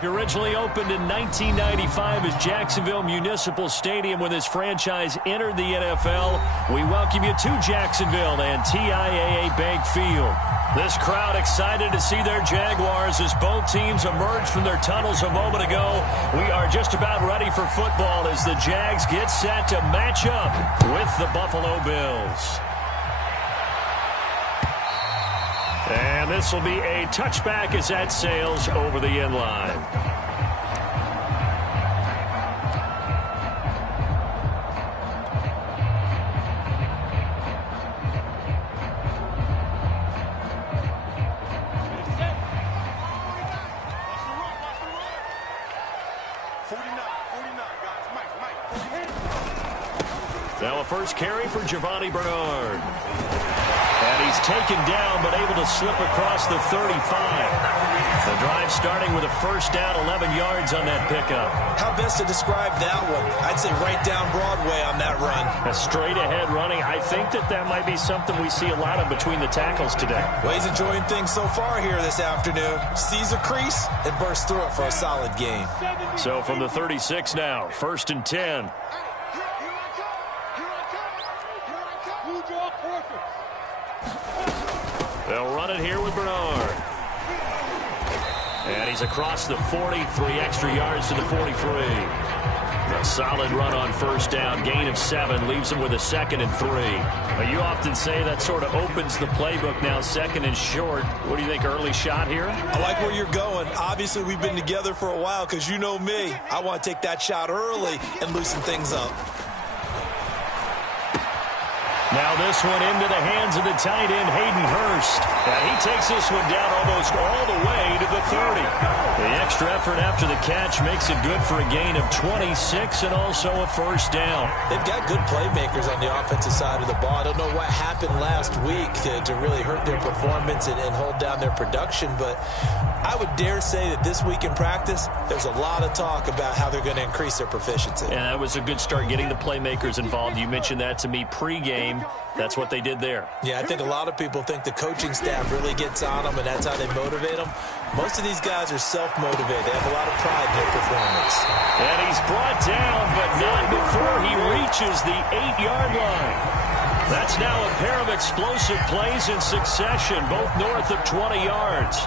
He originally opened in 1995 as Jacksonville Municipal Stadium when this franchise entered the NFL. We welcome you to Jacksonville and TIAA Bank Field. This crowd excited to see their Jaguars as both teams emerged from their tunnels a moment ago. We are just about ready for football as the Jags get set to match up with the Buffalo Bills. And this will be a touchback as that sails over the end line. Now a first carry for Giovanni Bernard. And he's taken down, but able to slip across the 35. The drive starting with a first down, 11 yards on that pickup. How best to describe that one? I'd say right down Broadway on that run. A straight ahead running. I think that might be something we see a lot of between the tackles today. Well, he's enjoying things so far here this afternoon. Sees a crease and bursts through it for a solid gain. So from the 36 now, 1st and 10. They'll run it here with Bernard. And he's across the 40, 3 extra yards to the 43. A solid run on first down, gain of 7, leaves him with a 2nd and 3. You often say that sort of opens the playbook now, 2nd and short. What do you think, early shot here? I like where you're going. Obviously, we've been together for a while because you know me. I want to take that shot early and loosen things up. Now this one into the hands of the tight end, Hayden Hurst. And he takes this one down almost all the way to the 30. The extra effort after the catch makes it good for a gain of 26 and also a first down. They've got good playmakers on the offensive side of the ball. I don't know what happened last week to really hurt their performance and hold down their production, but I would dare say that this week in practice, there's a lot of talk about how they're going to increase their proficiency. And that was a good start, getting the playmakers involved. You mentioned that to me pregame. That's what they did there. Yeah, I think a lot of people think the coaching staff really gets on them, and that's how they motivate them. Most of these guys are self-motivated. They have a lot of pride in their performance. And he's brought down, but not before he reaches the 8-yard line. That's now a pair of explosive plays in succession, both north of 20 yards.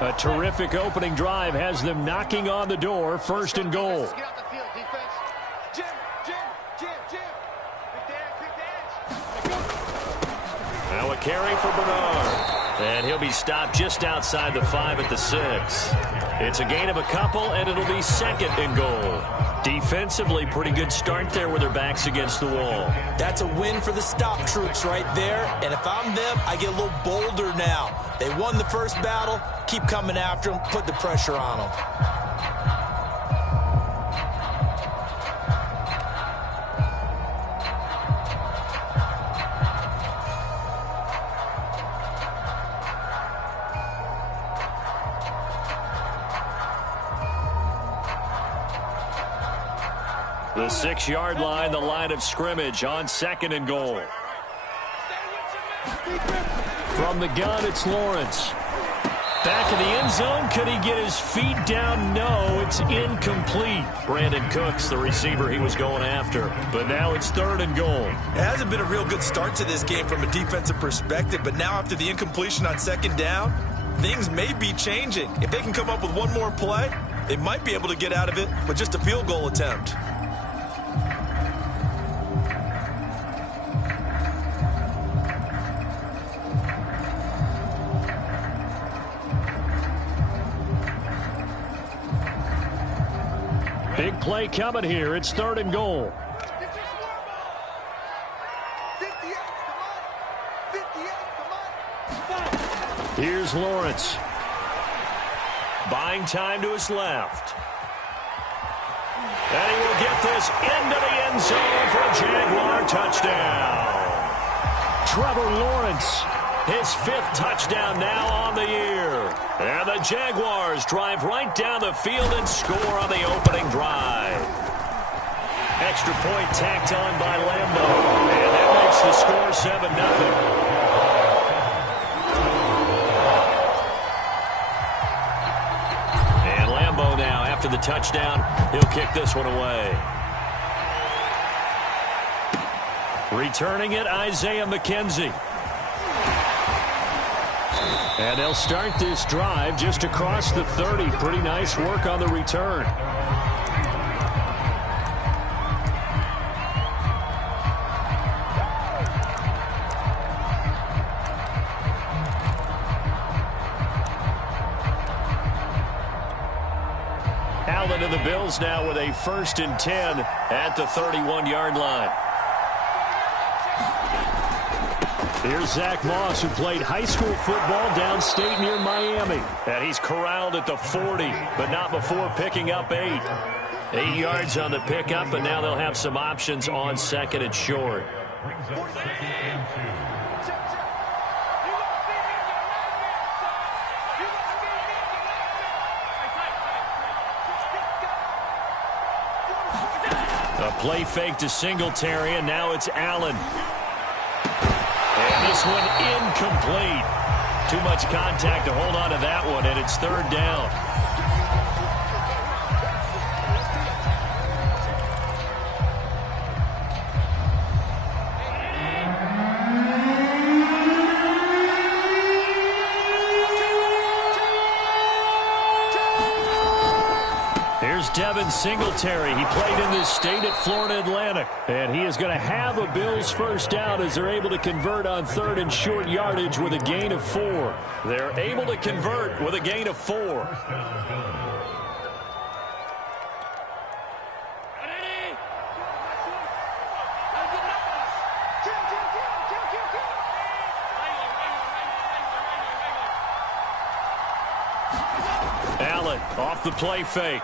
A terrific opening drive has them knocking on the door, 1st and goal. Now a carry for Bernard. And he'll be stopped just outside the 5 at the 6. It's a gain of a couple, and it'll be 2nd and goal. Defensively, pretty good start there with their backs against the wall. That's a win for the stop troops right there. And if I'm them, I get a little bolder now. They won the first battle. Keep coming after them. Put the pressure on them. The 6-yard line, the line of scrimmage on 2nd and goal. From the gun, it's Lawrence. Back in the end zone, could he get his feet down? No, it's incomplete. Brandon Cooks, the receiver he was going after. But now it's 3rd and goal. It hasn't been a real good start to this game from a defensive perspective, but now after the incompletion on 2nd down, things may be changing. If they can come up with one more play, they might be able to get out of it with just a field goal attempt. Big play coming here. It's 3rd and goal. Here's Lawrence. Buying time to his left. And he will get this into the end zone for a Jaguar touchdown. Trevor Lawrence, his 5th touchdown now on the year. And the Jaguars drive right down the field and score on the opening drive. Extra point tacked on by Lambeau. And that makes It's the score 7-0. And Lambeau now, after the touchdown, he'll kick this one away. Returning it, Isaiah McKenzie. And they'll start this drive just across the 30. Pretty nice work on the return. Allen and the Bills now with a 1st and 10 at the 31-yard line. Here's Zach Moss, who played high school football downstate near Miami. And he's corralled at the 40, but not before picking up 8. 8 yards on the pickup, and now they'll have some options on 2nd and short. A play fake to Singletary, and now it's Allen. And this one incomplete. Too much contact to hold on to that one, and it's 3rd down. Here's Devin Singletary. He played in this state at Florida Atlantic. And he is going to have a Bills 1st down as they're able to convert on 3rd and short yardage with a gain of 4. They're able to convert with a gain of 4. Allen off the play fake.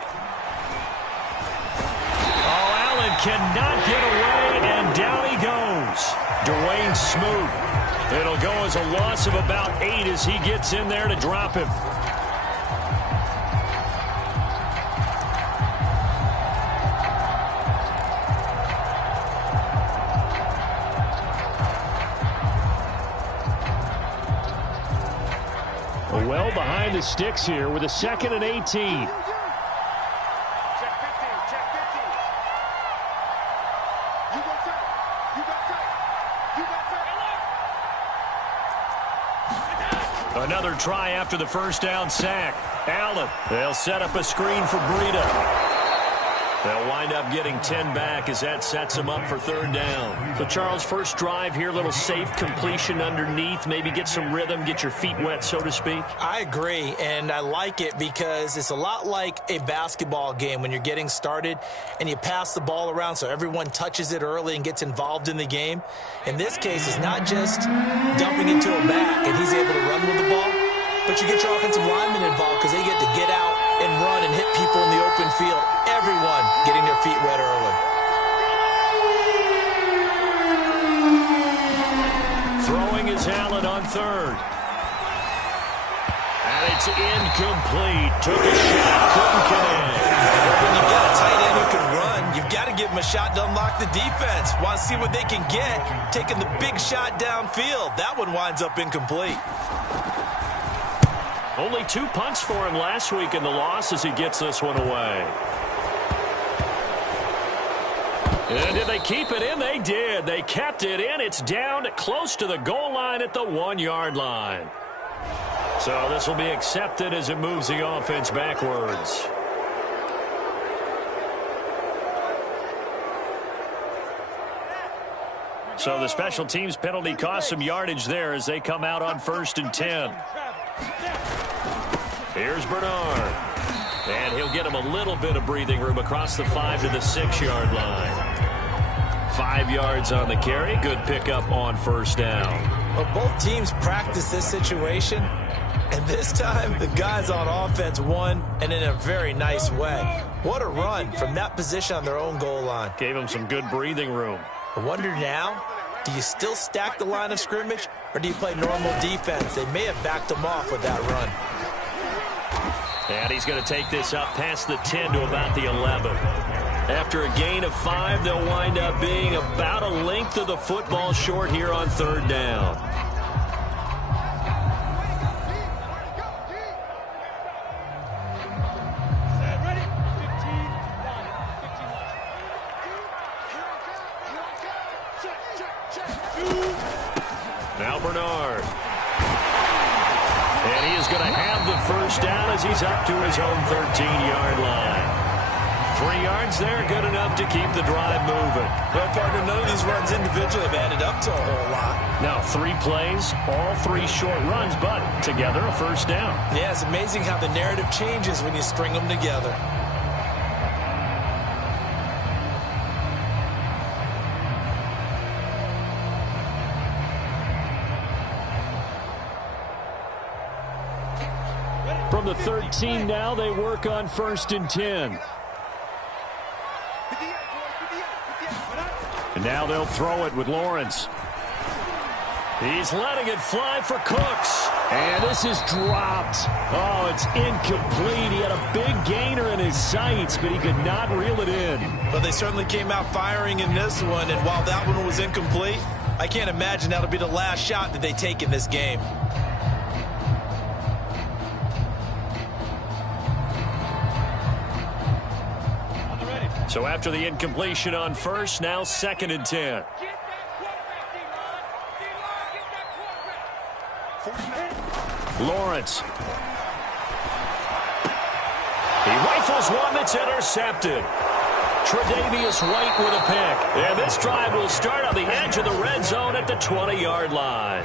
Cannot get away, and down he goes. Dwayne Smoot. It'll go as a loss of about 8 as he gets in there to drop him. Well behind the sticks here with a 2nd and 18. Another try after the 1st down sack. Allen. They'll set up a screen for Breida. They'll wind up getting 10 back as that sets them up for 3rd down. So, Charles, first drive here, little safe completion underneath. Maybe get some rhythm, get your feet wet, so to speak. I agree, and I like it because it's a lot like a basketball game when you're getting started and you pass the ball around so everyone touches it early and gets involved in the game. In this case, it's not just dumping it to a back and he's able to run with the ball, but you get your offensive linemen involved because they get to get out and run and hit people in the open field. Everyone getting their feet wet early. Throwing is Allen on 3rd. And it's incomplete. Took a shot, couldn't connect. When you've got a tight end who can run, you've got to give him a shot to unlock the defense. Want to see what they can get, taking the big shot downfield. That one winds up incomplete. Only 2 punts for him last week in the loss as he gets this one away. And did they keep it in? They did. They kept it in. It's down close to the goal line at the 1-yard line. So this will be accepted as it moves the offense backwards. So the special teams penalty cost some yardage there as they come out on 1st and 10. Here's Bernard. And he'll get him a little bit of breathing room across the 5 to the 6-yard line. 5 yards on the carry. Good pickup on 1st down. Well, both teams practice this situation. And this time, the guys on offense won, and in a very nice way. What a run from that position on their own goal line. Gave him some good breathing room. I wonder now, do you still stack the line of scrimmage, or do you play normal defense? They may have backed them off with that run. And he's going to take this up past the 10 to about the 11. After a gain of 5, they'll wind up being about a length of the football short here on 3rd down. Now Bernard. And he is going to have the first down as he's up to his own 13-yard line. 3 yards there, good enough to keep the drive moving. Well, partner, none of these runs individually have added up to a whole lot. Now 3 plays, all 3 short runs, but together a first down. Yeah, it's amazing how the narrative changes when you string them together. From the 13 now, they work on 1st and 10. And now they'll throw it with Lawrence. He's letting it fly for Cooks. And this is dropped. Oh, it's incomplete. He had a big gainer in his sights, but he could not reel it in. But they certainly came out firing in this one, and while that one was incomplete, I can't imagine that'll be the last shot that they take in this game. So after the incompletion on 1st, now 2nd and 10. Lawrence. He rifles one that's intercepted. Tre'Davious White with a pick. And this drive will start on the edge of the red zone at the 20-yard line.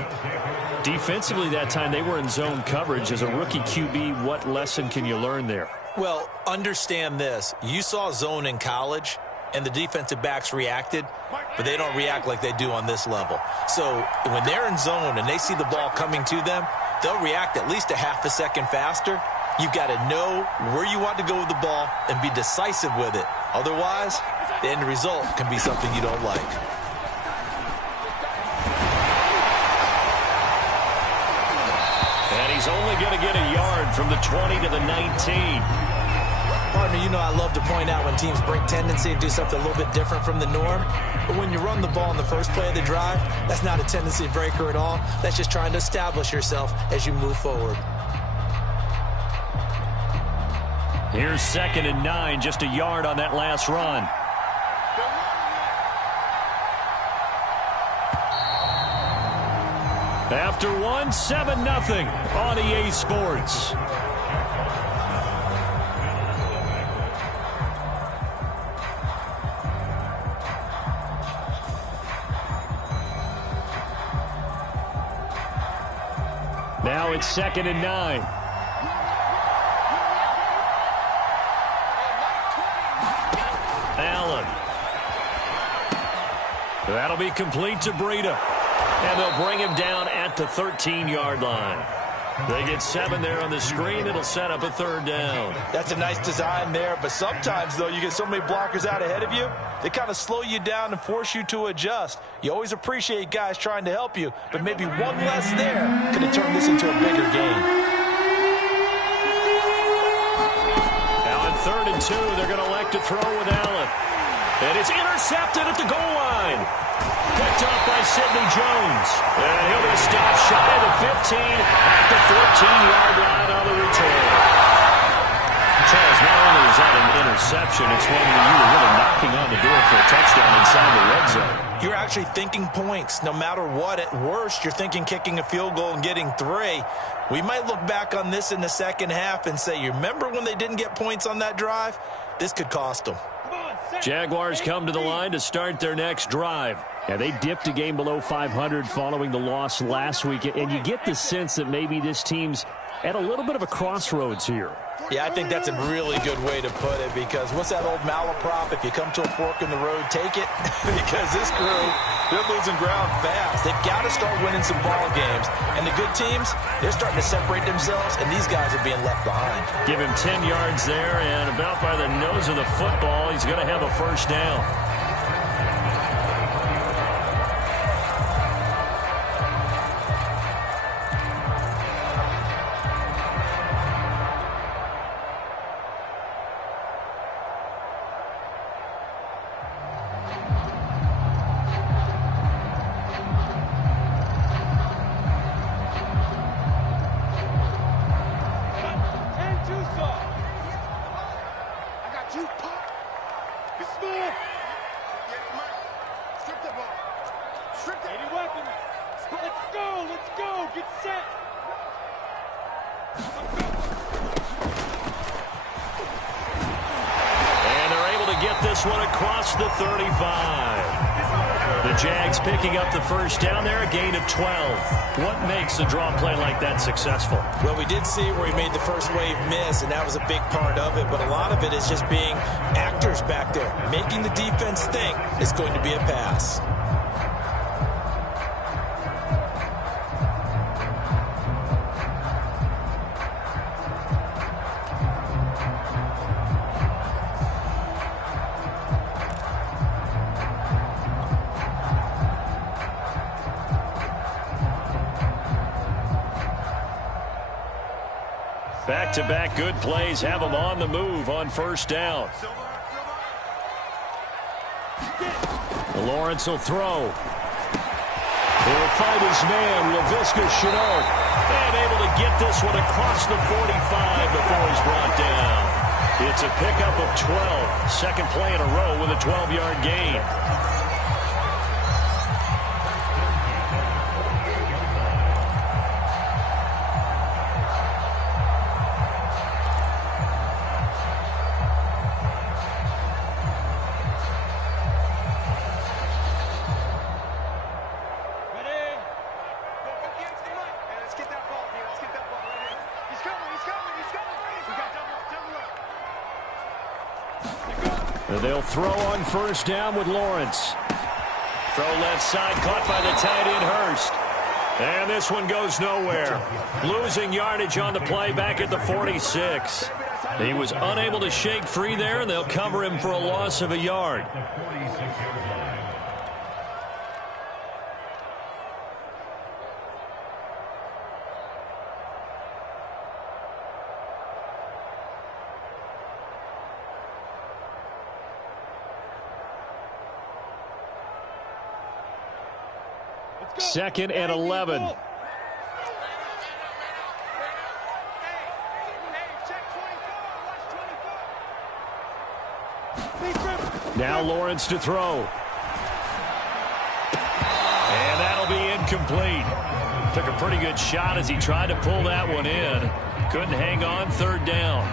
Defensively that time, they were in zone coverage. As a rookie QB, what lesson can you learn there? Well, understand this. You saw zone in college, and the defensive backs reacted, but they don't react like they do on this level. So when they're in zone and they see the ball coming to them, they'll react at least a half a second faster. You've got to know where you want to go with the ball and be decisive with it. Otherwise, the end result can be something you don't like. And he's only going to get a yard from the 20 to the 19. Partner, you know I love to point out when teams break tendency and do something a little bit different from the norm. But when you run the ball in the first play of the drive, that's not a tendency breaker at all. That's just trying to establish yourself as you move forward. Here's 2nd and 9, just a yard on that last run. After one, 7-0 on EA Sports. Now it's 2nd and 9. Allen. That'll be complete to Breida. And they'll bring him down at the 13-yard line. They get 7 there on the screen. It'll set up a 3rd down. That's a nice design there, but sometimes, though, you get so many blockers out ahead of you, they kind of slow you down and force you to adjust. You always appreciate guys trying to help you, but maybe one less there could have turned this into a bigger game. Now on 3rd and 2, they're going to elect to throw with Allen. And it's intercepted at the goal line. Picked up by Sidney Jones. And he'll be stopped shy of the 15 at the 14-yard line on the return. Charles, not only is that an interception, it's one where you were really knocking on the door for a touchdown inside the red zone. You're actually thinking points. No matter what, at worst, you're thinking kicking a field goal and getting 3. We might look back on this in the second half and say, you remember when they didn't get points on that drive? This could cost them. Jaguars come to the line to start their next drive. Yeah, they dipped a game below 500 following the loss last week, and you get the sense that maybe this team's at a little bit of a crossroads here. Yeah, I think that's a really good way to put it, because what's that old malaprop? If you come to a fork in the road, take it. Because this crew, they're losing ground fast. They've got to start winning some ball games. And the good teams, they're starting to separate themselves, and these guys are being left behind. Give him 10 yards there, and about by the nose of the football, he's going to have a first down. Any weapons? Let's go. Let's go. Get set. And they're able to get this one across the 35. The Jags picking up the first down there, a gain of 12. What makes a draw play like that successful? Well, we did see where he made the first wave miss, and that was a big part of it. But a lot of it is just being actors back there, making the defense think it's going to be a pass. Back-to-back good plays have them on the move on first down. Lawrence will throw. He'll find his man, Laviska Shenault. And able to get this one across the 45 before he's brought down. It's a pickup of 12. Second play in a row with a 12-yard gain. They'll throw on first down with Lawrence. Throw left side, caught by the tight end Hurst. And this one goes nowhere. Losing yardage on the play back at the 46. He was unable to shake free there, and they'll cover him for a loss of a yard. Second and 11. Now Lawrence to throw. And that'll be incomplete. Took a pretty good shot as he tried to pull that one in. Couldn't hang on, third down.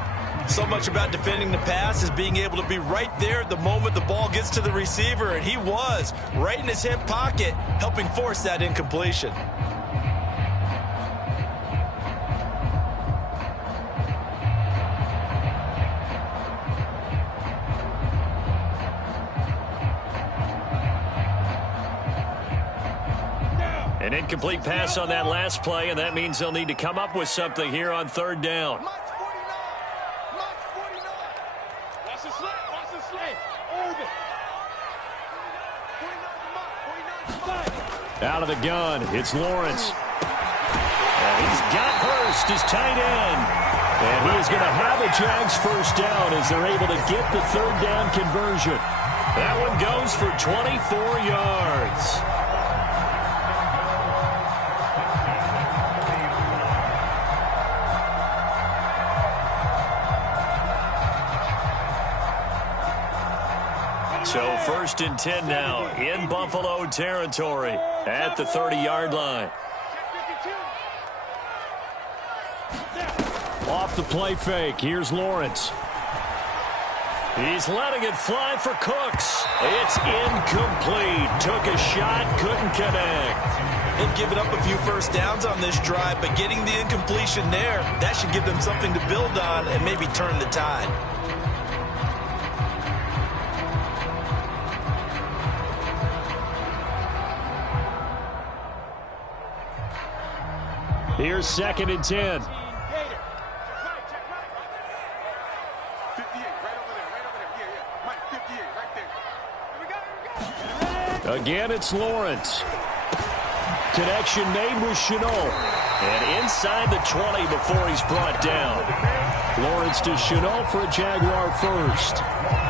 So much about defending the pass is being able to be right there at the moment the ball gets to the receiver, and he was right in his hip pocket, helping force that incompletion. An incomplete pass on that last play, and that means they'll need to come up with something here on third down. Out of the gun, it's Lawrence. And he's got Hurst, his tight end. And he is going to have a Jags first down as they're able to get the third down conversion. That one goes for 24 yards. So first and 10 now in Buffalo territory at the 30-yard line. Off the play fake, here's Lawrence. He's letting it fly for Cooks. It's incomplete. Took a shot, couldn't connect. They've given up a few first downs on this drive, but getting the incompletion there, that should give them something to build on and maybe turn the tide. Here's second and 10. Again, it's Lawrence. Connection made with Shenault. And inside the 20 before he's brought down. Lawrence to Shenault for a Jaguar first.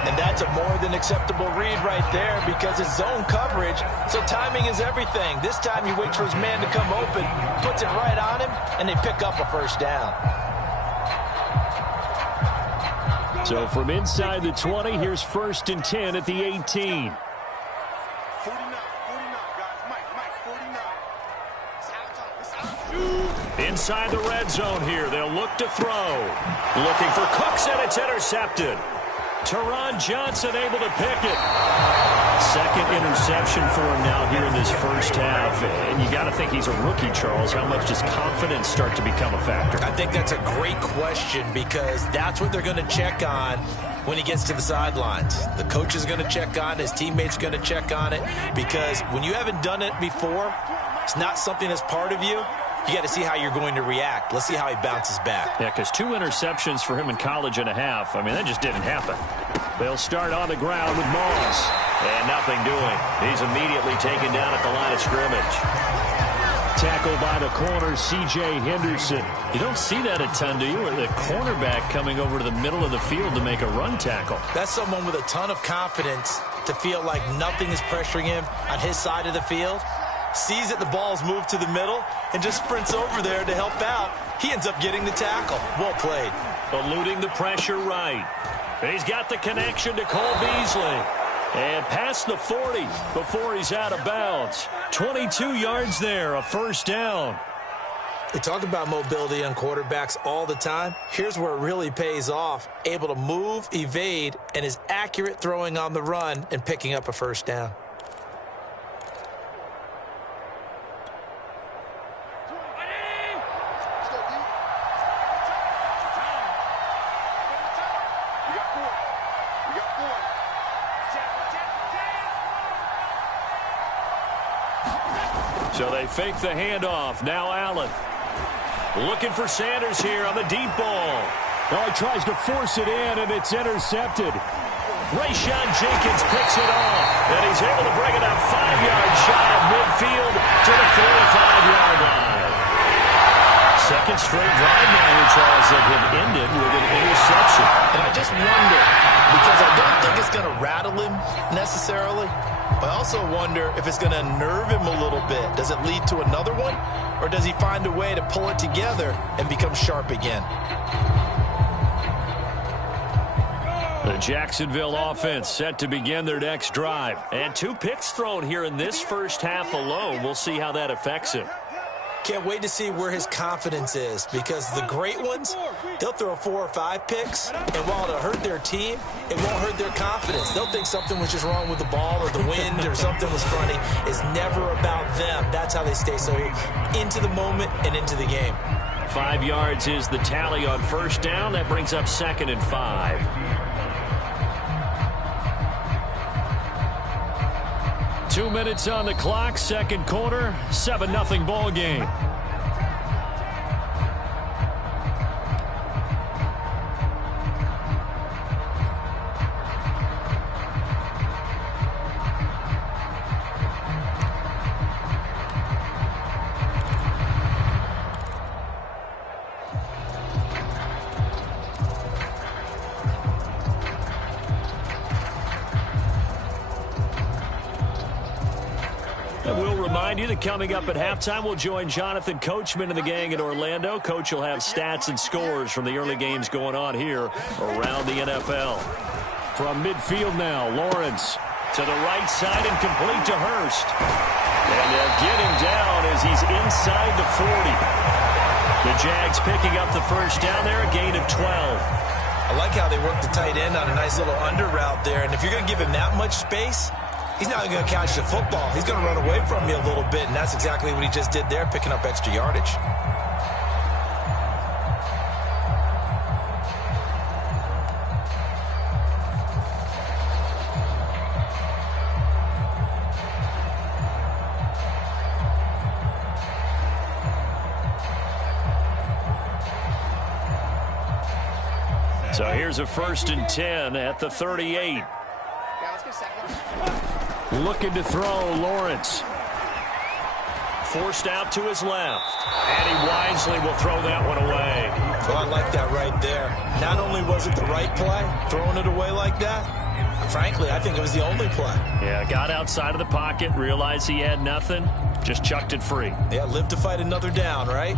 And that's a more than acceptable read right there because it's zone coverage, so timing is everything. This time he waits for his man to come open, puts it right on him, and they pick up a first down. So from inside the 20, here's first and 10 at the 18. Inside the red zone here, they'll look to throw. Looking for Cooks, and it's intercepted. Teron Johnson able to pick it. Second interception for him now here in this first half. And you got to think he's a rookie, Charles. How much does confidence start to become a factor? I think that's a great question because that's what they're going to check on when he gets to the sidelines. The coach is going to check on it. His teammates are going to check on it because when you haven't done it before, it's not something that's part of you. You got to see how you're going to react. Let's see how he bounces back. Yeah, because 2 interceptions for him in college and a half. I mean, that just didn't happen. They'll start on the ground with Moss. And nothing doing. He's immediately taken down at the line of scrimmage. Tackled by the corner, C.J. Henderson. You don't see that a ton, do you? Or the cornerback coming over to the middle of the field to make a run tackle. That's someone with a ton of confidence to feel like nothing is pressuring him on his side of the field. Sees that the ball's moved to the middle and just sprints over there to help out. He ends up getting the tackle. Well played. Eluding the pressure right. He's got the connection to Cole Beasley. And past the 40 before he's out of bounds. 22 yards there, a first down. We talk about mobility on quarterbacks all the time. Here's where it really pays off. Able to move, evade, and is accurate throwing on the run and picking up a first down. So they fake the handoff. Now Allen. Looking for Sanders here on the deep ball. Oh, he tries to force it in, and it's intercepted. Rayshawn Jenkins picks it off, and he's able to bring it up 5 yards shy of midfield to the 45-yard line. Second straight drive now here, Charles, that had ended with an interception. And I just wonder, because I don't think it's going to rattle him necessarily, but I also wonder if it's going to unnerve him a little bit. Does it lead to another one, or does he find a way to pull it together and become sharp again? The Jacksonville offense set to begin their next drive. And 2 picks thrown here in this first half alone. We'll see how that affects him. Can't wait to see where his confidence is, because the great ones, they'll throw 4 or 5 picks, and while it'll hurt their team, it won't hurt their confidence. They'll think something was just wrong with the ball or the wind or something was funny. It's never about them. That's how they stay so into the moment and into the game. 5 yards is the tally on first down. That brings up 2nd and 5. Two minutes on the clock, second quarter, 7-0 ball game. You that coming up at halftime, we'll join Jonathan Coachman and the gang in Orlando. Coach will have stats and scores from the early games going on here around the NFL. From midfield now, Lawrence to the right side and complete to Hurst. And they'll get him down as he's inside the 40. The Jags picking up the first down there, a gain of 12. I like how they work the tight end on a nice little under route there. And if you're going to give him that much space, he's not going to catch the football. He's going to run away from you a little bit, and that's exactly what he just did there, picking up extra yardage. So here's a 1st and 10 at the 38. Looking to throw, Lawrence. Forced out to his left. And he wisely will throw that one away. Well, I like that right there. Not only was it the right play, throwing it away like that, frankly, I think it was the only play. Yeah, got outside of the pocket, realized he had nothing, just chucked it free. Yeah, live to fight another down, right?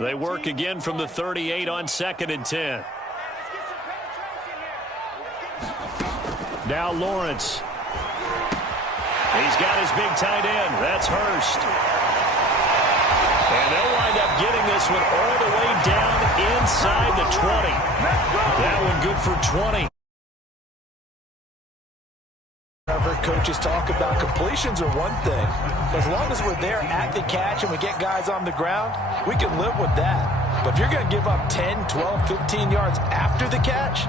They work again from the 38 on 2nd and 10. Now Lawrence. He's got his big tight end. That's Hurst. And they'll wind up getting this one all the way down inside the 20. That one good for 20. Coaches talk about completions are one thing. As long as we're there at the catch and we get guys on the ground, we can live with that. But if you're going to give up 10, 12, 15 yards after the catch,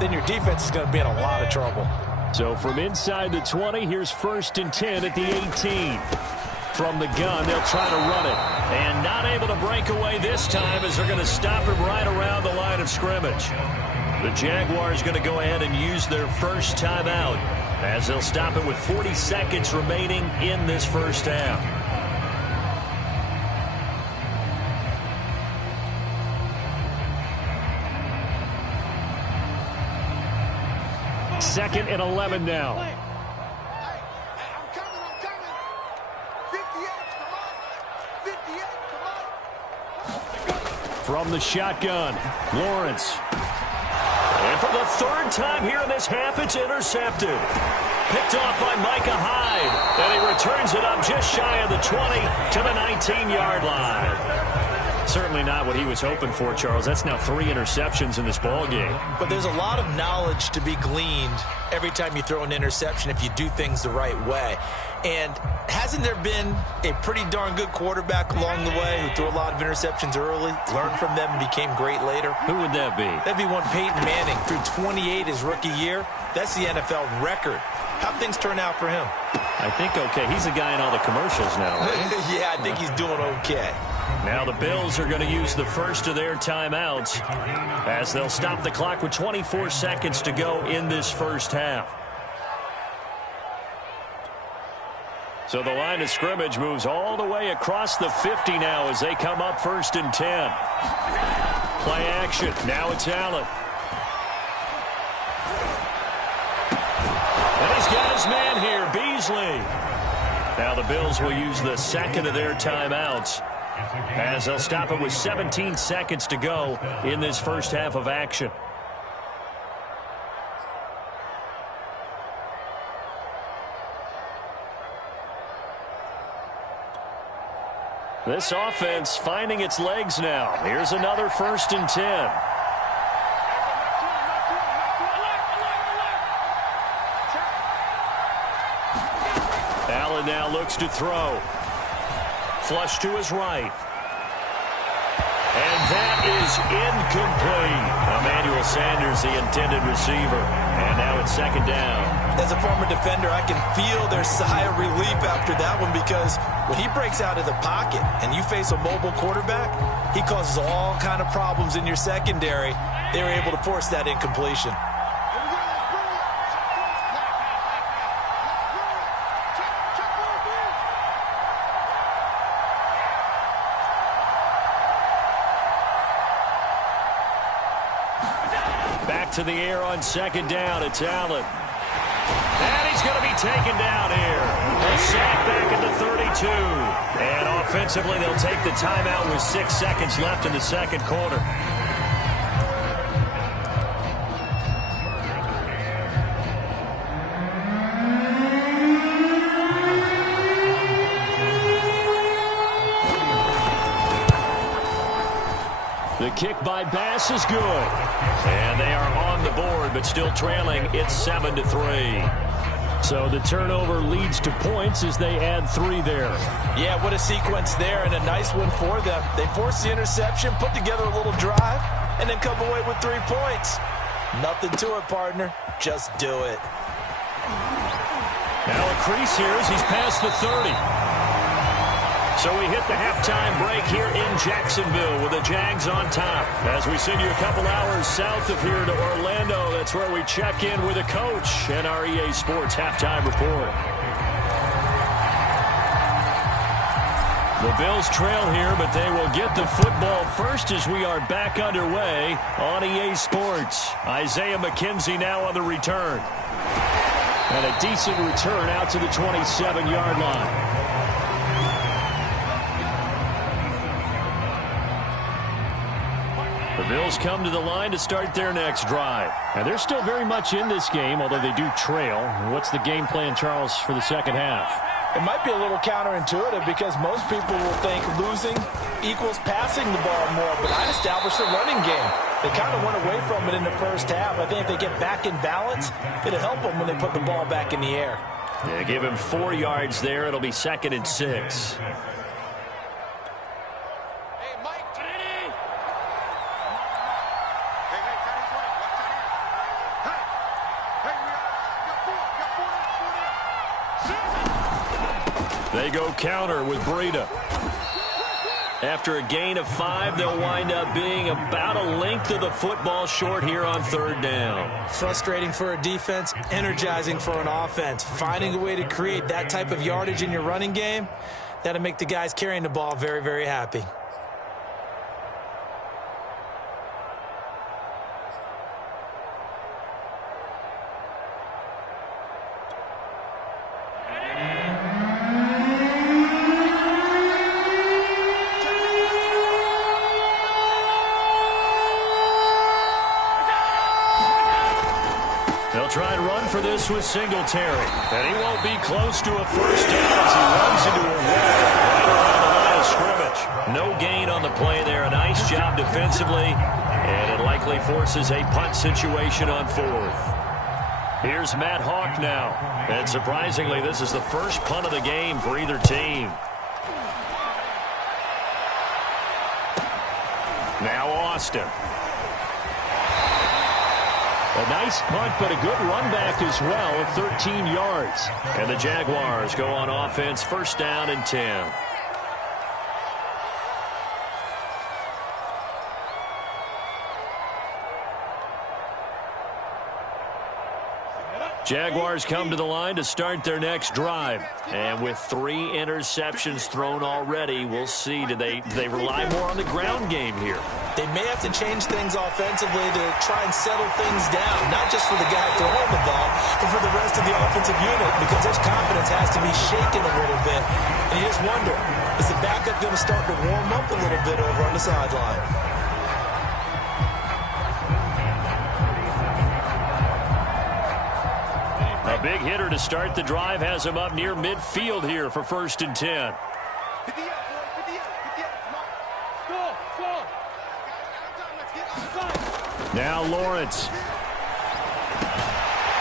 then your defense is going to be in a lot of trouble. So from inside the 20, here's 1st and 10 at the 18. From the gun, they'll try to run it. And not able to break away this time as they're going to stop him right around the line of scrimmage. The Jaguars going to go ahead and use their first timeout as they'll stop it with 40 seconds remaining in this first half. Second and 11 now. I'm coming. 58, From the shotgun, Lawrence. And for the 3rd time here in this half, it's intercepted. Picked off by Micah Hyde. And he returns it up just shy of the 20 to the 19-yard line. Certainly not what he was hoping for, Charles. That's now 3 interceptions in this ball game. But there's a lot of knowledge to be gleaned every time you throw an interception if you do things the right way. And hasn't there been a pretty darn good quarterback along the way who threw a lot of interceptions early, learned from them, and became great later? Who would that be? That'd be one Peyton Manning. Threw 28 his rookie year. That's the NFL record. How'd things turn out for him? I think okay. He's a guy in all the commercials now, right? Yeah, I think he's doing okay. Now the Bills are going to use the first of their timeouts as they'll stop the clock with 24 seconds to go in this first half. So the line of scrimmage moves all the way across the 50 now as they come up 1st and 10. Play action. Now it's Allen. And he's got his man here, Beasley. Now the Bills will use the second of their timeouts as they'll stop it with 17 seconds to go in this first half of action. This offense finding its legs now. Here's another 1st and 10. Allen now looks to throw. Flush to his right. And that is incomplete. Emmanuel Sanders, the intended receiver. And now it's 2nd down. As a former defender, I can feel their sigh of relief after that one because when he breaks out of the pocket and you face a mobile quarterback, he causes all kind of problems in your secondary. They were able to force that incompletion. To the air on 2nd down. It's Allen. And he's going to be taken down here. A sack back at the 32. And offensively, they'll take the timeout with 6 seconds left in the 2nd quarter. The kick by Bass is good. And they are on the board, but still trailing. It's 7-3. So the turnover leads to points as they add 3 there. Yeah, what a sequence there, and a nice one for them. They force the interception, put together a little drive, and then come away with 3 points. Nothing to it, partner. Just do it. Now a crease here as he's past the 30. So we hit the halftime break here in Jacksonville with the Jags on top. As we send you a couple hours south of here to Orlando, that's where we check in with a coach and our EA Sports halftime report. The Bills trail here, but they will get the football first as we are back underway on EA Sports. Isaiah McKenzie now on the return. And a decent return out to the 27-yard line. Bills come to the line to start their next drive. And they're still very much in this game, although they do trail. What's the game plan, Charles, for the second half? It might be a little counterintuitive because most people will think losing equals passing the ball more, but I established the running game. They kind of went away from it in the first half. I think if they get back in balance, it'll help them when they put the ball back in the air. Yeah, give him 4 yards there. It'll be 2nd and 6. They go counter with Breida. After a gain of 5, they'll wind up being about a length of the football short here on 3rd down. Frustrating for a defense, energizing for an offense. Finding a way to create that type of yardage in your running game, that'll make the guys carrying the ball very, very happy. Try and run for this with Singletary. And he won't be close to a first down as he runs into a wall right around the line of scrimmage. No gain on the play there. A nice job defensively. And it likely forces a punt situation on 4th. Here's Matt Hawk now. And surprisingly, this is the first punt of the game for either team. Now Austin. A nice punt, but a good run back as well of 13 yards. And the Jaguars go on offense, 1st down and 10. Jaguars come to the line to start their next drive. And with 3 interceptions thrown already, we'll see. Do they rely more on the ground game here? They may have to change things offensively to try and settle things down, not just for the guy throwing the ball, but for the rest of the offensive unit, because their confidence has to be shaken a little bit. And you just wonder, is the backup going to start to warm up a little bit over on the sideline? A big hitter to start the drive has him up near midfield here for 1st and 10. Now Lawrence.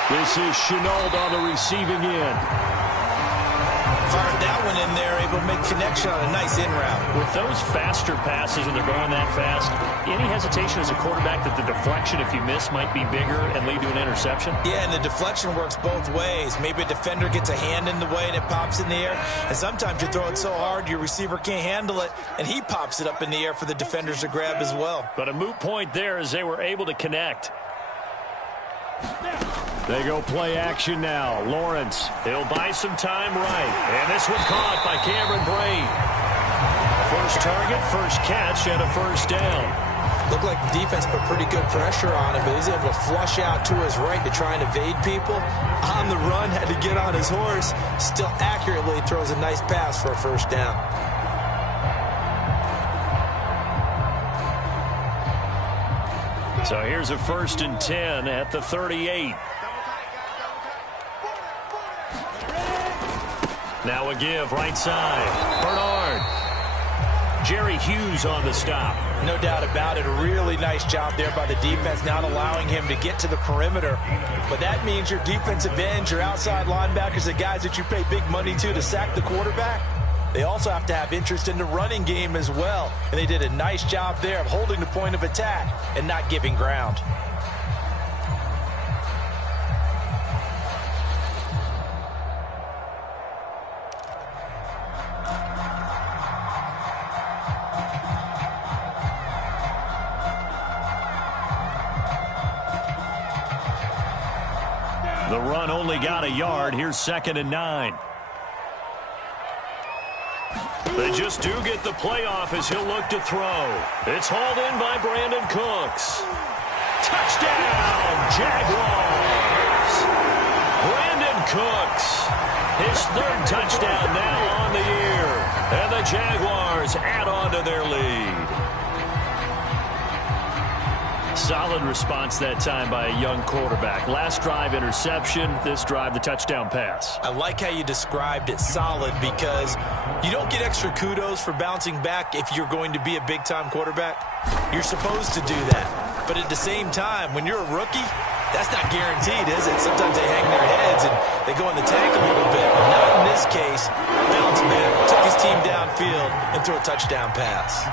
This is Chenault on the receiving end. Fired that one in there, able to make connection on a nice in route. With those faster passes when they're going that fast, any hesitation as a quarterback that the deflection, if you miss, might be bigger and lead to an interception? Yeah, and the deflection works both ways. Maybe a defender gets a hand in the way and it pops in the air. And sometimes you throw it so hard your receiver can't handle it, and he pops it up in the air for the defenders to grab as well. But a moot point there as they were able to connect. They go play action now. Lawrence, he'll buy some time right. And this one caught by Cameron Braid. First target, first catch, and a 1st down. Looked like the defense put pretty good pressure on him, but he's able to flush out to his right to try and evade people. On the run, had to get on his horse. Still accurately throws a nice pass for a 1st down. So here's a 1st and 10 at the 38. Now a give, right side. Bernard. Jerry Hughes on the stop. No doubt about it. A really nice job there by the defense, not allowing him to get to the perimeter. But that means your defensive ends, your outside linebackers, the guys that you pay big money to sack the quarterback, they also have to have interest in the running game as well. And they did a nice job there of holding the point of attack and not giving ground. The run only got a yard. Here's 2nd and 9. They just do get the playoff as he'll look to throw. It's hauled in by Brandon Cooks. Touchdown, Jaguars! Brandon Cooks, his 3rd touchdown now on the year. And the Jaguars add on to their lead. Solid response that time by a young quarterback. Last drive, interception. This drive, the touchdown pass. I like how you described it, solid, because you don't get extra kudos for bouncing back if you're going to be a big-time quarterback. You're supposed to do that. But at the same time, when you're a rookie, that's not guaranteed, is it? Sometimes they hang their heads and they go in the tank a little bit. Not in this case. Bounce back, took his team downfield, and threw a touchdown pass.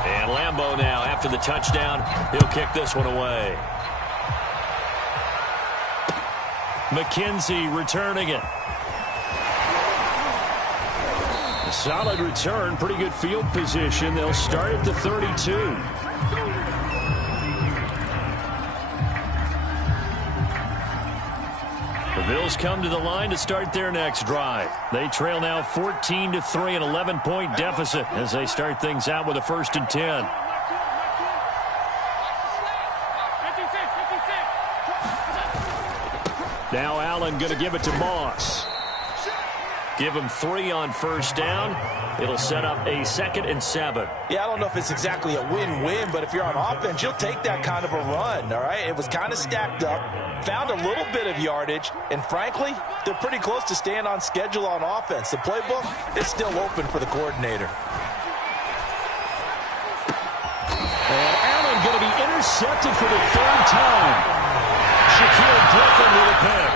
And Lambeau now, after the touchdown, he'll kick this one away. McKenzie returning it. A solid return, pretty good field position. They'll start at the 32. The Bills come to the line to start their next drive. They trail now 14-3, an 11-point deficit as they start things out with a 1st and 10. Now Allen going to give it to Moss. Give him 3 on 1st down. It'll set up a 2nd and 7. Yeah, I don't know if it's exactly a win-win, but if you're on offense, you'll take that kind of a run, all right? It was kind of stacked up, found a little bit of yardage, and frankly, they're pretty close to staying on schedule on offense. The playbook is still open for the coordinator. And Allen going to be intercepted for the 3rd time. Shaquille Griffin with a pick.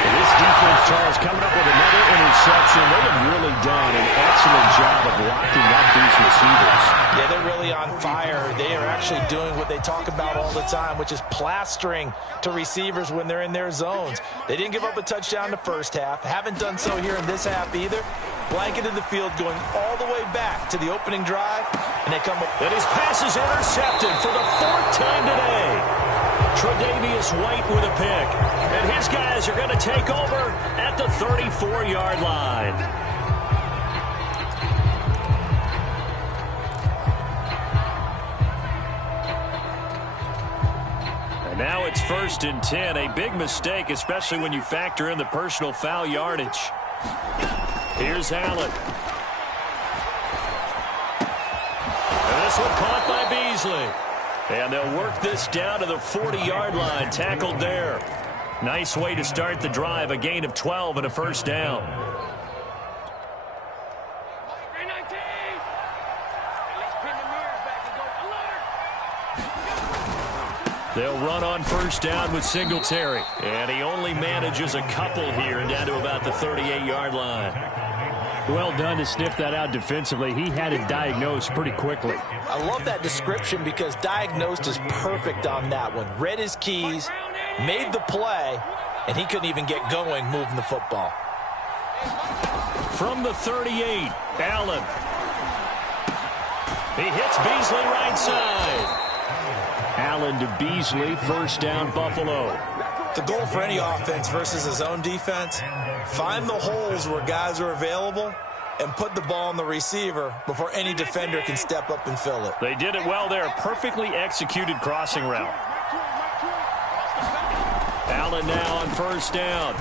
This defense, Charles, coming up with another interception. They have really done an excellent job of locking up these receivers. Yeah, they're really on fire. They are actually doing what they talk about all the time, which is plastering to receivers when they're in their zones. They didn't give up a touchdown in the first half. Haven't done so here in this half either. Blanketed the field going all the way back to the opening drive, and they come up. And his pass is intercepted for the 4th time today. Tre'Davious White with a pick. And his guys are going to take over at the 34-yard line. And now it's 1st and 10. A big mistake, especially when you factor in the personal foul yardage. Here's Allen. And this one caught by Beasley. And they'll work this down to the 40-yard line. Tackled there. Nice way to start the drive. A gain of 12 and a 1st down. They'll run on 1st down with Singletary. And he only manages a couple here down to about the 38-yard line. Well done to sniff that out defensively. He had it diagnosed pretty quickly. I love that description because diagnosed is perfect on that one. Read his keys, made the play, and he couldn't even get going moving the football. From the 38, Allen. He hits Beasley right side. Allen to Beasley, 1st down, Buffalo. The goal for any offense versus his own defense, find the holes where guys are available and put the ball on the receiver before any defender can step up and fill it. They did it well there. Perfectly executed crossing route. Allen now on 1st down.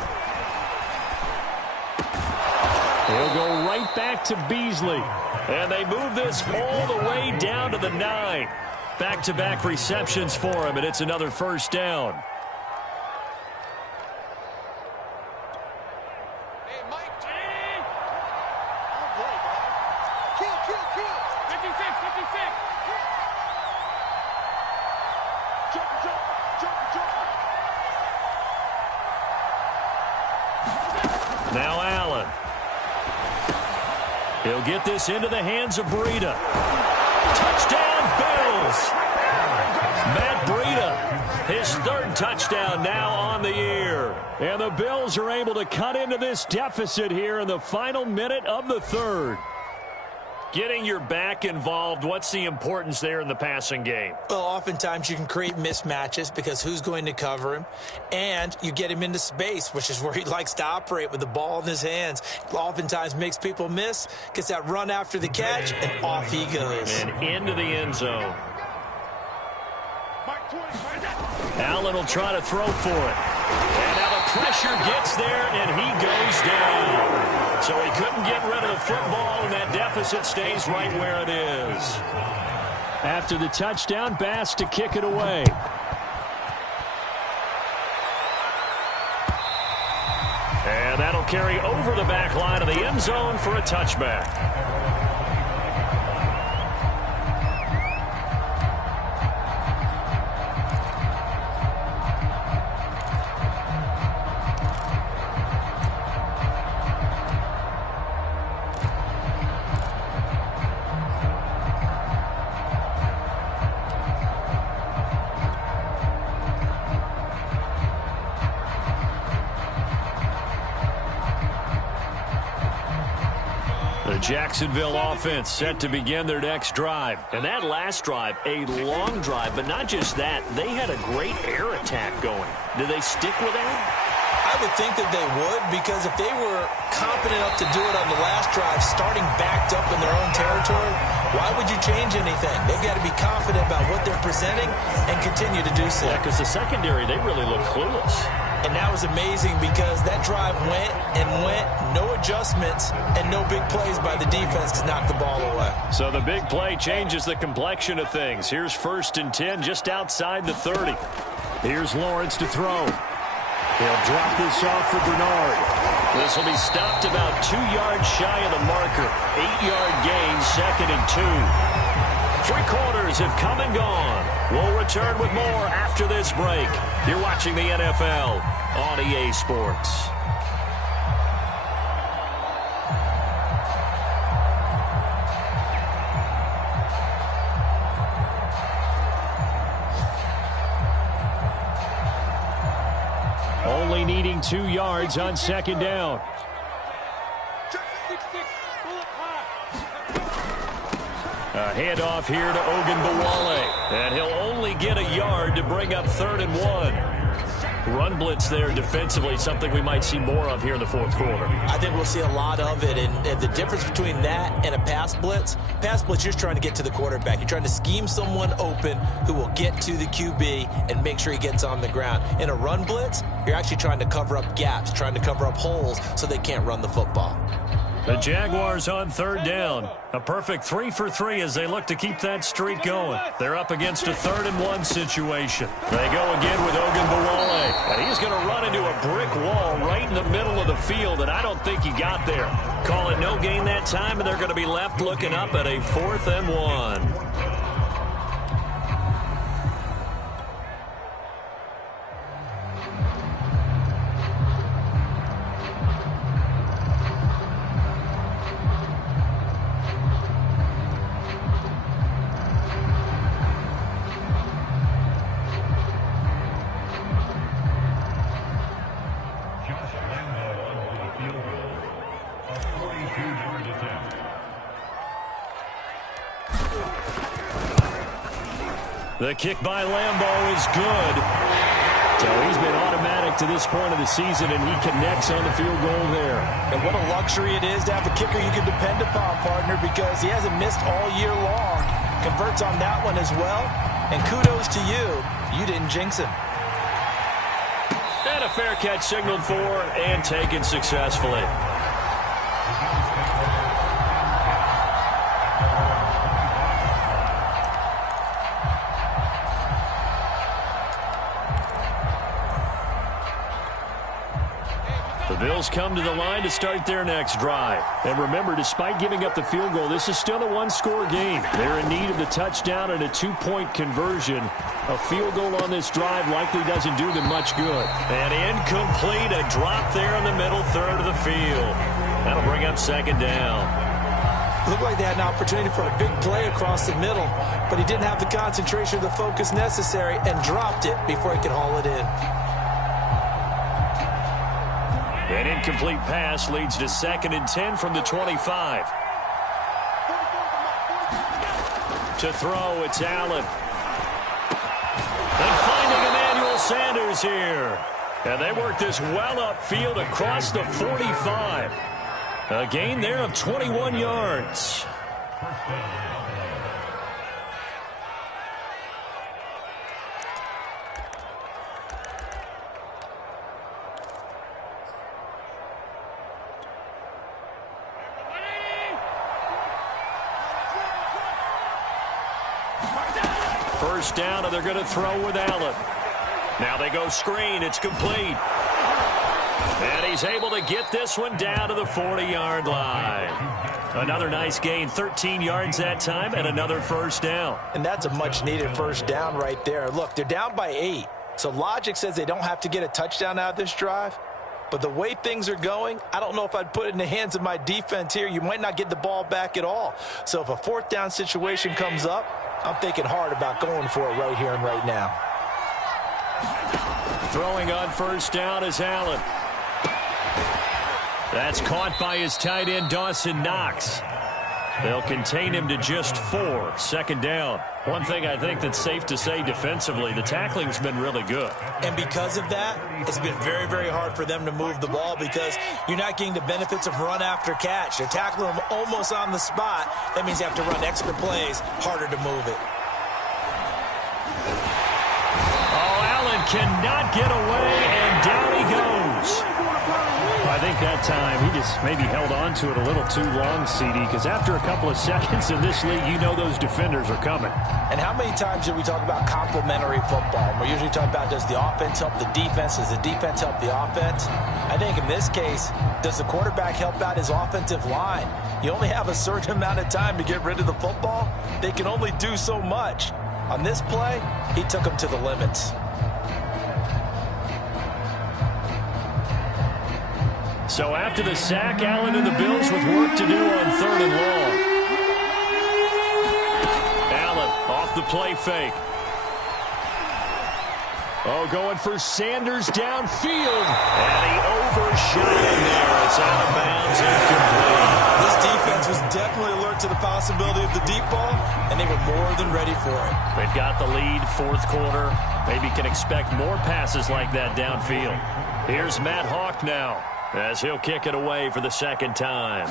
He'll go right back to Beasley. And they move this all the way down to the 9. Back-to-back receptions for him, and it's another 1st down. Now Allen. He'll get this into the hands of Breida. Touchdown, Bills! Matt Breida, his 3rd touchdown now on the year. And the Bills are able to cut into this deficit here in the final minute of the 3rd. Getting your back involved, what's the importance there in the passing game? Well, oftentimes you can create mismatches because who's going to cover him? And you get him into space, which is where he likes to operate with the ball in his hands. Oftentimes makes people miss, gets that run after the catch, and off he goes. And into the end zone. Allen will try to throw for it. And now the pressure gets there, and he goes down. So he couldn't get rid of the football, and that deficit stays right where it is. After the touchdown, Bass to kick it away. And that'll carry over the back line of the end zone for a touchback. Jacksonville offense set to begin their next drive. And that last drive, a long drive, but not just that. They had a great air attack going. Do they stick with that? I would think that they would, because if they were confident enough to do it on the last drive, starting backed up in their own territory, why would you change anything? They've got to be confident about what they're presenting and continue to do so. Yeah, because the secondary, they really look clueless. And that was amazing because that drive went and went, no adjustments, and no big plays by the defense to knock the ball away. So the big play changes the complexion of things. Here's 1st and 10 just outside the 30. Here's Lawrence to throw. He'll drop this off for Bernard. This will be stopped about 2 yards shy of the marker. 8-yard gain, 2nd and 2. 3 quarters have come and gone. We'll return with more after this break. You're watching the NFL on EA Sports. Only needing 2 yards on 2nd down. A handoff here to Ogunbowale. And he'll only get a yard to bring up 3rd and 1. Run blitz there defensively, something we might see more of here in the 4th quarter. I think we'll see a lot of it. And the difference between that and a pass blitz, you're just trying to get to the quarterback. You're trying to scheme someone open who will get to the QB and make sure he gets on the ground. In a run blitz, you're actually trying to cover up gaps, trying to cover up holes so they can't run the football. The Jaguars on 3rd down. A perfect 3 for 3 as they look to keep that streak going. They're up against a 3rd and 1 situation. They go again with Ogunbowale. And he's going to run into a brick wall right in the middle of the field, and I don't think he got there. Call it no gain that time, and they're going to be left looking up at a 4th and 1. The kick by Lambeau is good. So he's been automatic to this point of the season, and he connects on the field goal there. And what a luxury it is to have a kicker you can depend upon, partner, because he hasn't missed all year long. Converts on that one as well. And kudos to you. You didn't jinx him. And a fair catch signaled for and taken successfully. Bills come to the line to start their next drive. And remember, despite giving up the field goal, this is still a one-score game. They're in need of the touchdown and a two-point conversion. A field goal on this drive likely doesn't do them much good. And incomplete, a drop there in the middle third of the field. That'll bring up second down. Looked like they had an opportunity for a big play across the middle, but he didn't have the concentration or the focus necessary and dropped it before he could haul it in. An incomplete pass leads to 2nd and 10 from the 25. To throw, it's Allen. And finding Emmanuel Sanders here. And they work this well upfield across the 45. A gain there of 21 yards. first down, and they're going to throw with Allen. Now they go screen. It's complete. And he's able to get this one down to the 40-yard line. Another nice gain, 13 yards that time, and another first down. And that's a much-needed first down right there. Look, they're down by 8. So logic says they don't have to get a touchdown out of this drive. But the way things are going, I don't know if I'd put it in the hands of my defense here. You might not get the ball back at all. So if a fourth down situation comes up, I'm thinking hard about going for it right here and right now. Throwing on first down is Allen. That's caught by his tight end, Dawson Knox. They'll contain him to just 4. Second down. One thing I think that's safe to say defensively, the tackling's been really good. And because of that, it's been very, very hard for them to move the ball because you're not getting the benefits of run after catch. They're tackling them almost on the spot. That means you have to run extra plays, harder to move it. Oh, Allen cannot get away, and down he goes. I think that time he just maybe held on to it a little too long, CD, because after a couple of seconds in this league, you know those defenders are coming. And how many times do we talk about complementary football? We're usually talking about, does the offense help the defense? Does the defense help the offense? I think in this case, does the quarterback help out his offensive line? You only have a certain amount of time to get rid of the football. They can only do so much. On this play, he took them to the limits. So after the sack, Allen and the Bills with work to do on 3rd and long. Allen off the play fake. Oh, going for Sanders downfield. And he overshot him there. It's out of bounds and complete. This defense was definitely alert to the possibility of the deep ball, and they were more than ready for it. They've got the lead, 4th quarter. Maybe can expect more passes like that downfield. Here's Matt Hawk now, as he'll kick it away for the second time.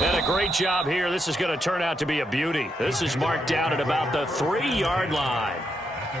And a great job here. This is going to turn out to be a beauty. This is marked down at about the 3-yard line.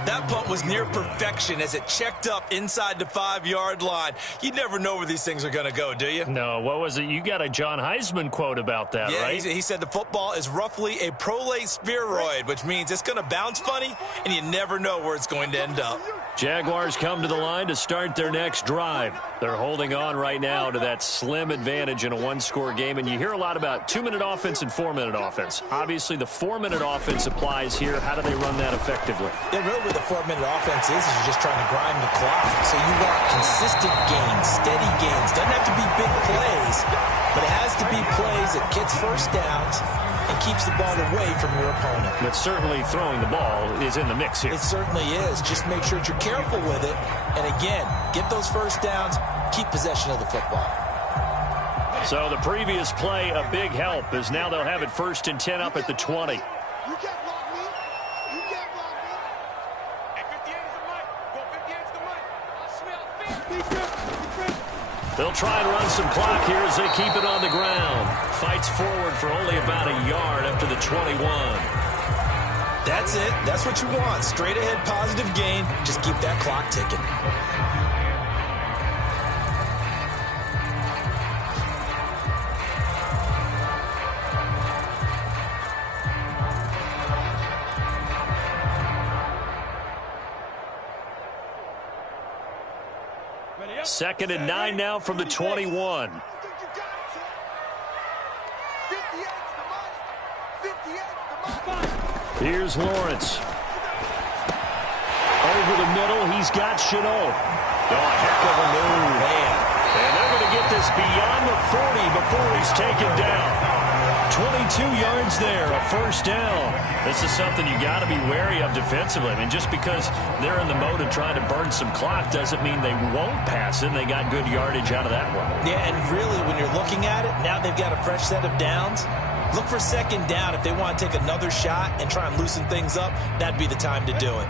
That punt was near perfection as it checked up inside the 5-yard line. You never know where these things are going to go, do you? No, what was it? You got a John Heisman quote about that, right? He said the football is roughly a prolate spheroid, which means it's going to bounce funny, and you never know where it's going to end up. Jaguars come to the line to start their next drive. They're holding on right now to that slim advantage in a 1-score game, and you hear a lot about 2-minute offense and 4-minute offense. Obviously, the 4-minute offense applies here. How do they run that effectively? Yeah, really what the 4-minute offense is you're just trying to grind the clock. So you want consistent gains, steady gains. Doesn't have to be big plays, but it has to be plays that gets first downs and keeps the ball away from your opponent. But certainly throwing the ball is in the mix here. It certainly is. Just make sure that you're careful with it. And again, get those first downs, keep possession of the football. So the previous play, a big help, as now they'll have it 1st and 10 up at the 20. You can't block me. You can't block me. Hey, 58 is the mic. Go 58 is the mic. I swear. They'll try and run some clock here as they keep it on the ground. Fights forward for only about a yard up to the 21. That's it. That's what you want. Straight ahead positive gain. Just keep that clock ticking. Second and 9 now from the 21. Here's Lawrence. Over the middle, he's got Chenault. Oh, a heck of a move. Man. And they're going to get this beyond the 40 before he's taken down. 22 yards there, a first down. This is something you got to be wary of defensively. I mean, just because they're in the mode of trying to burn some clock doesn't mean they won't pass it. They got good yardage out of that one. Yeah, and really, when you're looking at it, now they've got a fresh set of downs. Look for second down. If they want to take another shot and try and loosen things up, that'd be the time to do it.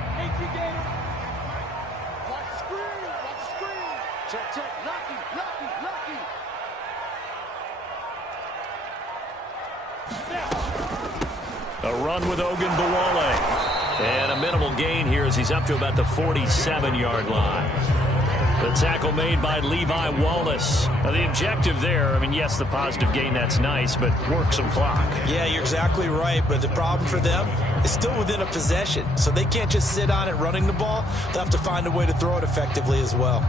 Check. Lucky. A run with Ogunbowale. And a minimal gain here as he's up to about the 47-yard line. The tackle made by Levi Wallace. Now, the objective there, I mean, yes, the positive gain, that's nice, but work some clock. Yeah, you're exactly right, but the problem for them is still within a possession, so they can't just sit on it running the ball. They'll have to find a way to throw it effectively as well.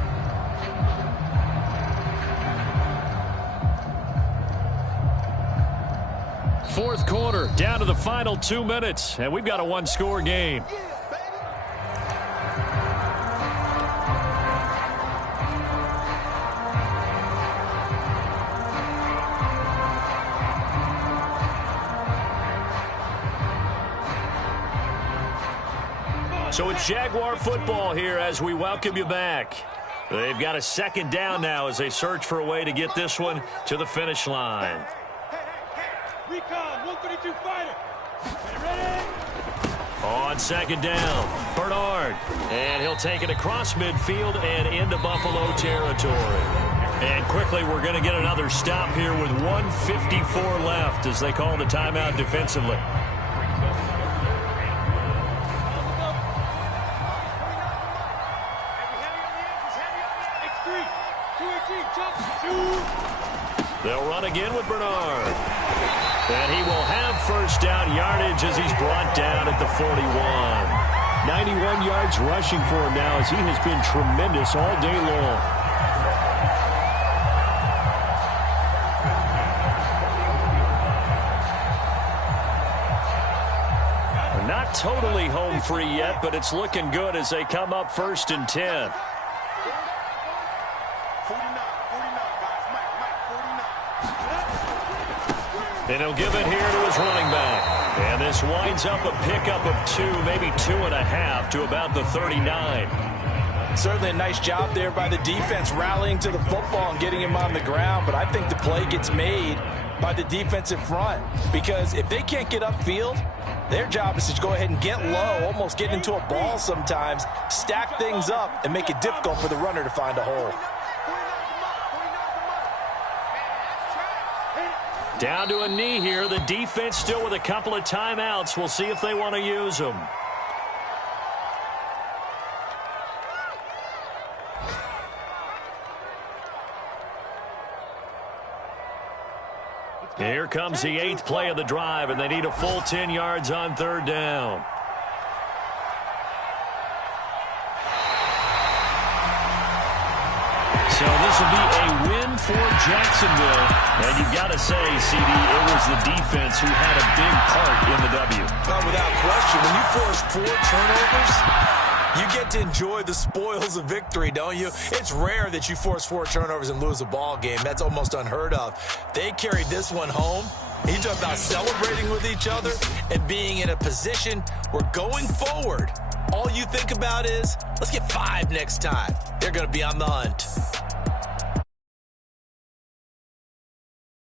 Fourth quarter, down to the final 2 minutes, and we've got a one-score game. So it's Jaguar football here as we welcome you back. They've got a second down now as they search for a way to get this one to the finish line. Recon, 132 fighter. Ready? On second down, Bernard. And he'll take it across midfield and into Buffalo territory. And quickly, we're going to get another stop here with 1:54 left as they call the timeout defensively. They'll run again with Bernard. And he will have first down yardage as he's brought down at the 41. 91 yards rushing for him now as he has been tremendous all day long. They're not totally home free yet, but it's looking good as they come up 1st and 10. And he'll give it here to his running back. And this winds up a pickup of 2, maybe 2.5 to about the 39. Certainly a nice job there by the defense rallying to the football and getting him on the ground. But I think the play gets made by the defensive front. Because if they can't get upfield, their job is to go ahead and get low, almost get into a ball sometimes, stack things up, and make it difficult for the runner to find a hole. Down to a knee here. The defense still with a couple of timeouts. We'll see if they want to use them. Here comes the 8th play of the drive, and they need a full 10 yards on 3rd down. So this will be a win for Jacksonville. And you've got to say, CD, it was the defense who had a big part in the W. Well, without question, when you force 4 turnovers, you get to enjoy the spoils of victory, don't you? It's rare that you force 4 turnovers and lose a ball game. That's almost unheard of. They carried this one home. You talk about celebrating with each other and being in a position where going forward, all you think about is, let's get 5 next time. They're going to be on the hunt.